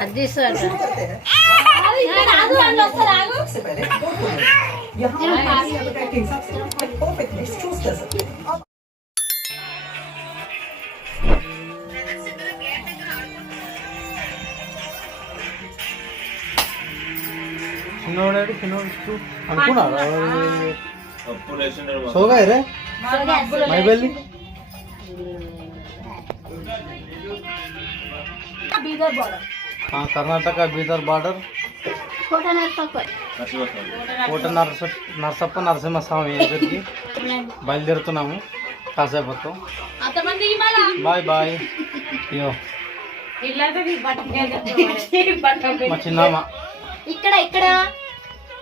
అది సార్. చిన్నోడాడు చిన్నోడు చూ. అనుకున్నారా సోగా రే మై బెల్లి బీదర్ border. ఆ, కర్ణాటక బీదర్ బార్డర్ కోట నరసాపురం. కోట నరస నరసప్ప నరసింహస్వామి దగ్గరికి బయలుదేరుతున్నాము కాసేపు వస్తాం అంతమందికి మళ్ళా బాయ్ బాయ్ అయ్యో మా చిన్నమ్మ ఇక్కడ ఇక్కడ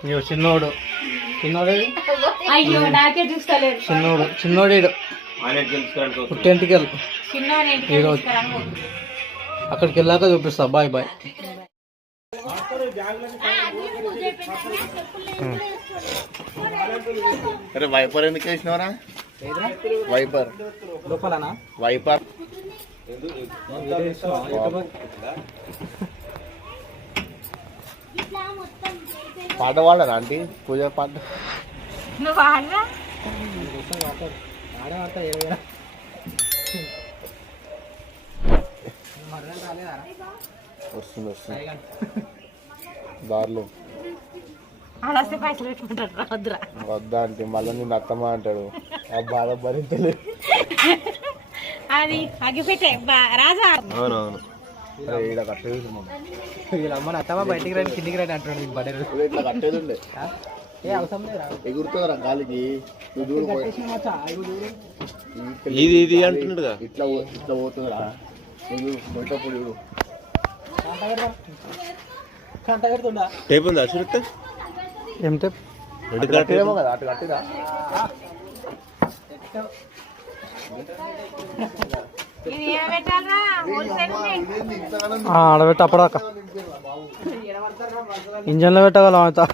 అయ్యో చిన్నోడు చిన్నోడు అయ్యో నాకే చూస్తలేదు చిన్నోడు చిన్నోడు పుట్టెంటికెళ్ళి ఈరోజు. అక్కడికి వెళ్ళాక చూపిస్తా. Bye bye. అరే వైపర్ ఎందుకు వేసినవరా? వైపర్. లోపలనా? వైపర్. పాట పాడరా ఆంటీ? పూజ పాట. నువ్వు ఆడరా వస్తుంది వస్తుంది. దారిలో. అలా వస్తే పైసలు పెట్టుకుంటారు వద్దురా వద్దా అంటే మళ్ళీ నేను అత్తమా అంటాడు. ఆ బాధ భరించలేదు. అది రాజా. అవునవును. ఈడ కట్టేది వీళ్ళ అమ్మని అత్తమ్మ బయటికి రండి కిందికి రండి అంటున్నాడు బడే ఇప్పుడు ఇట్లా కట్టేది ఉండే ఏ అవసరం లేదా ఎగురుతుందిరా గాలికి. నువ్వు దూరం పోయి ఇది ఇది అంటున్నాడుగా ఇట్లా పో- ఇట్లా పోతుందిరా. నువ్వు పోయేటప్పుడు చూడు టేప్ ఉందా చూస్తే ఏం టైప్? రెడ్ కట్టేదేమో కదా అటు కట్టిరా. ఆడబెట్టి అప్పడాక. ఇంజన్లో పెట్టగలం అవుతా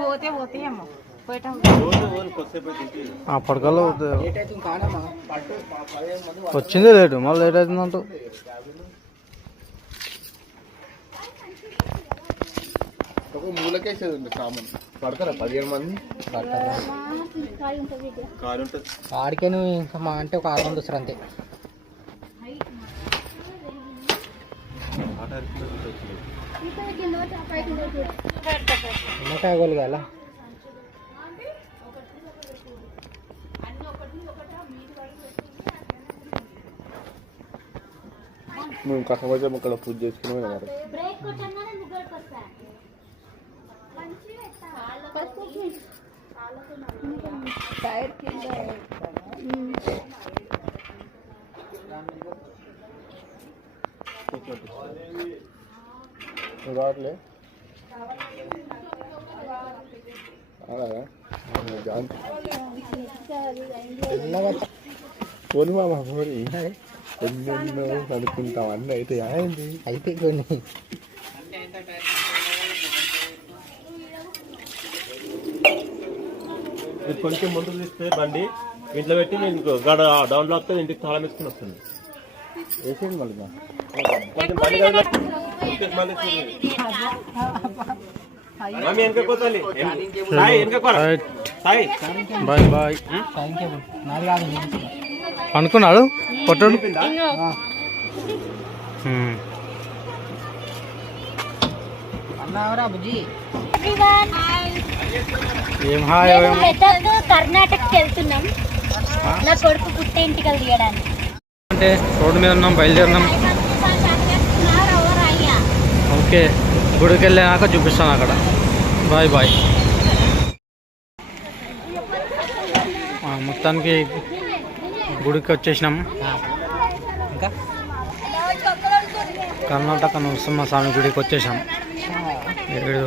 పోతే పోతాయేమో పోయటం. ఆ పడకల్లో వచ్చింది లేటు మళ్ళీ లేట్ అవుతుందంటూ. మూలకేసేది ఉంది కామన్ పడతారా? పదిహేను మంది? కారు ఉంటుంది ఆడికే నువ్వు ఇంకా మా అంటే ఒక ఆరు మంది వస్తారు అంతే. నిమ్మకాయ కదా? మేము కష్టపడితే ఇక్కడ పూజ చేసుకుని మరి. రావట్లే అలాగా జాన్ పోని మామ పోని ఎన్నెన్నో అనుకుంటాం అన్నీ అయితే అయింది అయితే కొన్ని మీరు కొంచెం ముందుకు తీస్తే బండి ఇంట్లో పెట్టి నేను ఇంకో గడ డౌన్లో వస్తే ఇంటికి తాళం వేసుకుని వస్తుంది వేసేయండి మళ్ళీ. కొంచెం బండి. Mummy Sai Sai. Bye bye అనుకున్నాడు? హాయ్ ఏం పెద్దకు కర్ణాటకకి వెళ్తున్నాం. నా కొడుకు పుట్టే ఇంటికలు తీయడానికి. అంటే రోడ్డు మీద ఉన్నాం బయలుదేరినాం ఓకే గుడికి వెళ్ళాక చూపిస్తాను అక్కడ. Bye bye. మొత్తానికి గుడికి వచ్చేసినాం. ఇంకా? కర్ణాటక నరసింహ స్వామి గుడికి వచ్చేసాం. ఏడు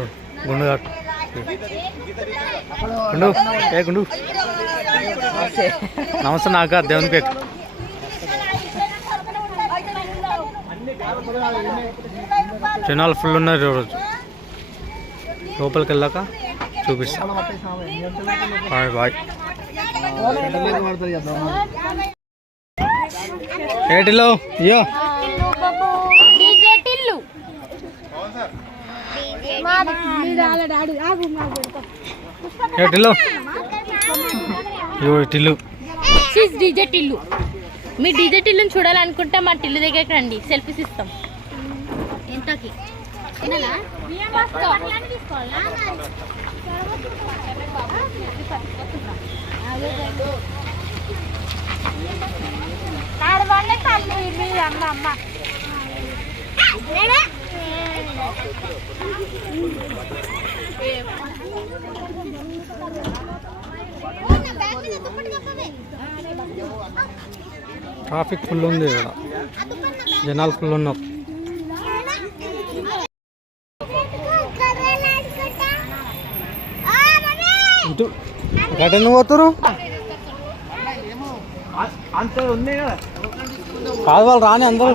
నమస్తే నాక దేవుని పేరు. జనాలు ఫుల్ ఉన్నారు ఈరోజు. లోపలికి వెళ్ళాక చూపిస్తాను బాయ్ బాయ్. ఏటిలో అయ్యో. టిల్లు. డీజే టిల్లు. మీ డీజే టిల్లుని చూడాలనుకుంటే మా టిల్లు దగ్గరికి రండి. సెల్ఫీస్ ఇస్తాం ఎంతకి అమ్మ అమ్మ. ట్రాఫిక్ ఫుల్ ఉంది ఇక్కడ. జనాలు ఫుల్ ఉన్నారు. ఇటు పోతున్నారు నువ్వు ఉంది కదా. వాళ్ళు రాని అందరూ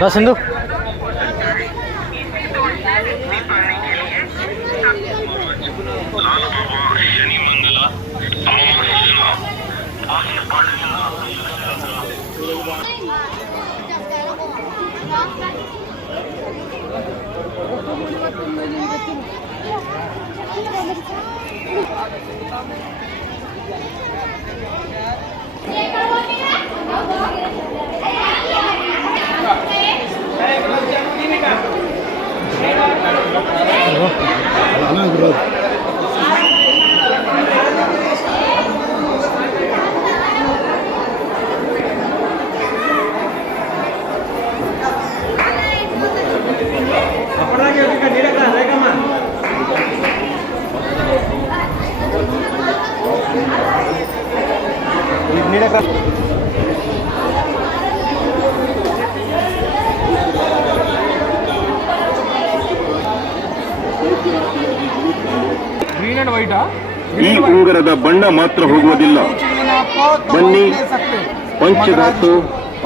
రా Sindhu. Kan? Halo, halo, halo, ಬಣ್ಣ ಮಾತ್ರ ಹೋಗುವುದಿಲ್ಲ. ಬನ್ನಿ ಪಂಚಧಾತು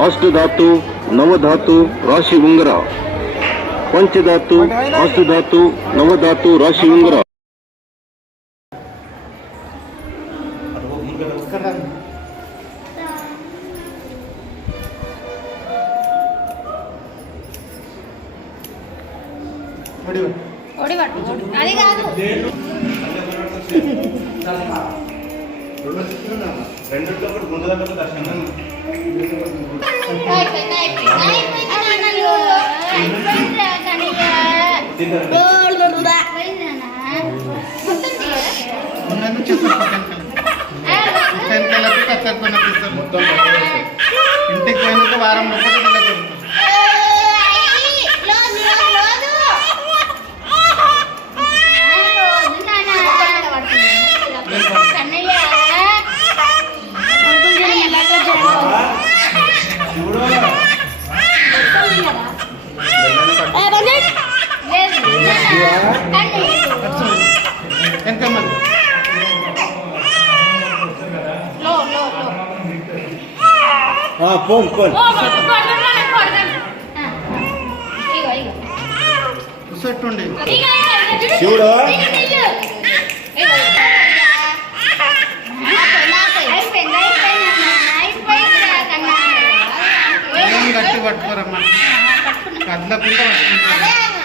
ಅಷ್ಟುಧಾತು ನವಧಾತು ರಾಶಿ ಉಂಗರ. ಪಂಚಧಾತು ಅಷ್ಟುಧಾತು ನವಧಾತು ರಾಶಿ ಉಂಗರ. అది ఇంటికి పోయినాక వారం లోపల ఫోన్ కూర్చోట్టుండి శివుడు గట్టి పట్టుకోరమ్మా కదలకుండా పట్టుకుంటారు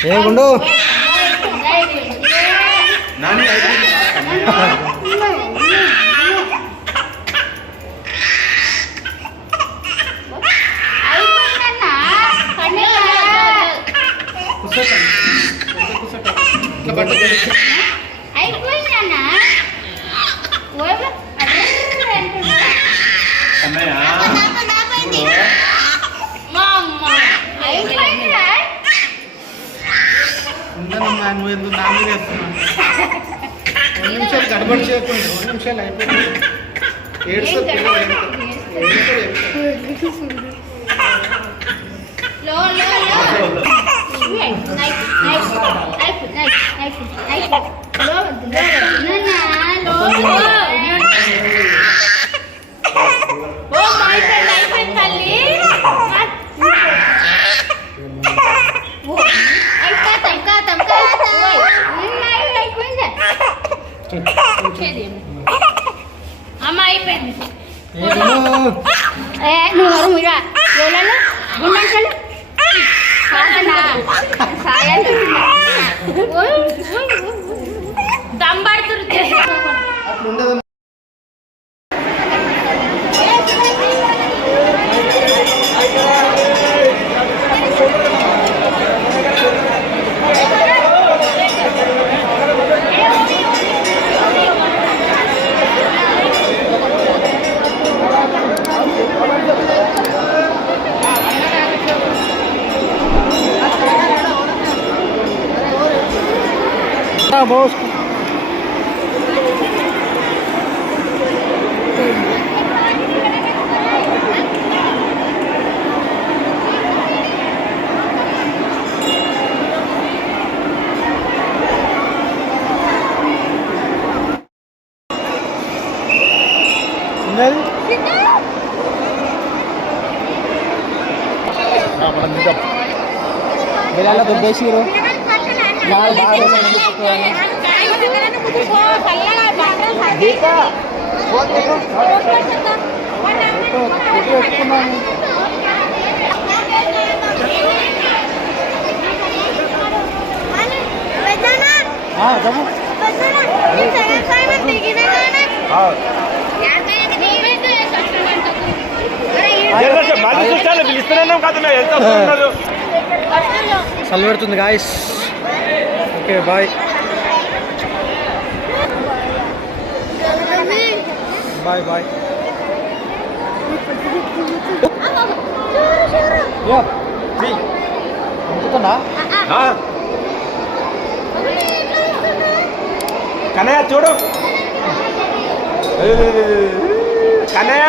ఏ గుండు నాని కూర్చోటండి కూర్చోటండి ఇట్లా పట్టుకోండి అయిపోయిందన్నా అన్నయ్య మా అమ్మ అయిపోయిందా ఉండనమ్మా నువ్వు ఎందుకు నా మీద వేస్తున్నావు రెండు నిమిషాలు గడబడి చేయకుండా రెండు నిమిషాలు అయిపోయింది ఏడుస్తారు పిల్లలు ఏడుస్తారు. అమ్మ అయిపోయింది. ఏ నువ్వు ఎవరు మీరా ఎవరన్నా? సాయాలు దంబడుతురు estamos. Ah, Mira la donde ఎంత వస్తున్నారు చలి guys okay bye bye bye అనుకుంటున్నా కన్నయ్య చూడు కన్నయ్య